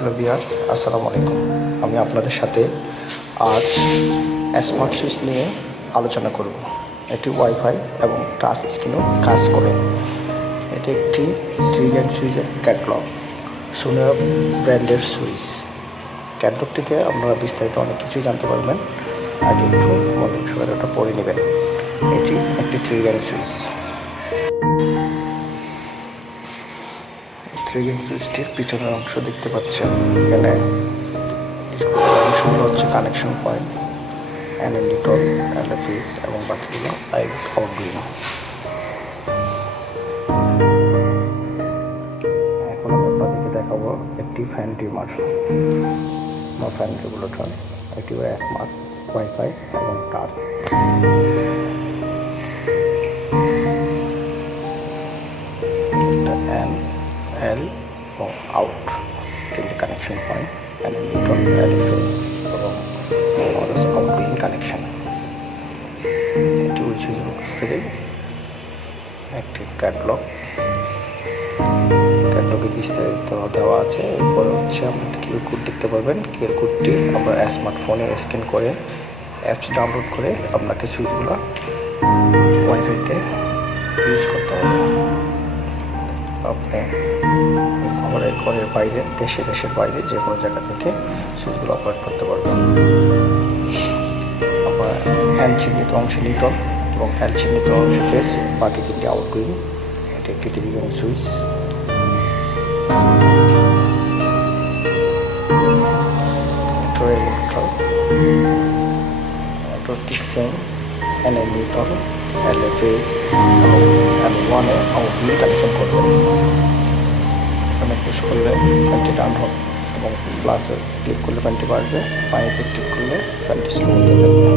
Hello viewers, আসসালামু আলাইকুম। আমি আপনাদের সাথে আজ স্মার্ট সুইচ নিয়ে আলোচনা করব। এটি ওয়াইফাই এবং টাচ স্ক্রিনও কাজ করে। এটি একটি ট্রিগান সুইচের ক্যাটলগ, সোনিয়া ব্র্যান্ডের সুইচ। ক্যাটলগটিতে আপনারা বিস্তারিত অনেক কিছুই জানতে পারবেন। আগে একটু মনোযোগ সহকারে ওটা পড়ে নেবেন। এটি একটি ট্রিগান সুইচ। ট্রিগান সুইচটির পিছনের অংশ দেখতে পাচ্ছেন। এখানে অংশগুলো হচ্ছে কানেকশন পয়েন্ট, অ্যানেলিটল, অ্যালাফিস এবং বাকিগুলো আউটগোয়িং। এখন আমি আপনাদেরকে দেখাবো একটি ফ্যান ট্রিমার বা ফ্যান রেগুলেটর। এটি স্মার্ট ওয়াইফাই এবং টাচ। এন, এল এবং আউট, তিনটি কানেকশন পয়েন্ট, অ্যানেলিটল, অ্যালাফিস এবং আউটগোয়িং কানেকশন। এটি ওই সুইচ বক্সেরই একটি ক্যাটলগে বিস্তারিত দেওয়া আছে। এরপরে হচ্ছে আপনি কিউআর কোড দেখতে পাবেন। কিউআর কোডটি আপনার স্মার্টফোনে স্ক্যান করে অ্যাপস ডাউনলোড করে আপনাকে সুইচগুলো ওয়াইফাইতে ইউজ করতে হবে। আপনি ঘরের বাইরে, দেশের বাইরে যে কোনো জায়গা থেকে সুইচগুলো অপারেট করতে পারবেন। আপনার এন চিহ্নিত অংশে লিটল এবং এল চিহ্নিত অংশে ফেস, বাকি তিনটি আউটগোয়িং। এটি একটি ত্রিভুজ সুইচ। ঠিক সেম অ্যানেলিটল, অ্যালাফিস এবং L1-এ আউটগোয়িং কানেকশন করবেন। ফ্যানে পুশ করলে ফ্যানটি ডাউন হবে এবং প্লাসে ক্লিক করলে ফ্যানটি বাড়বে, মাইনাসে ক্লিক করলে ফ্যানটি স্লো হতে থাকবে।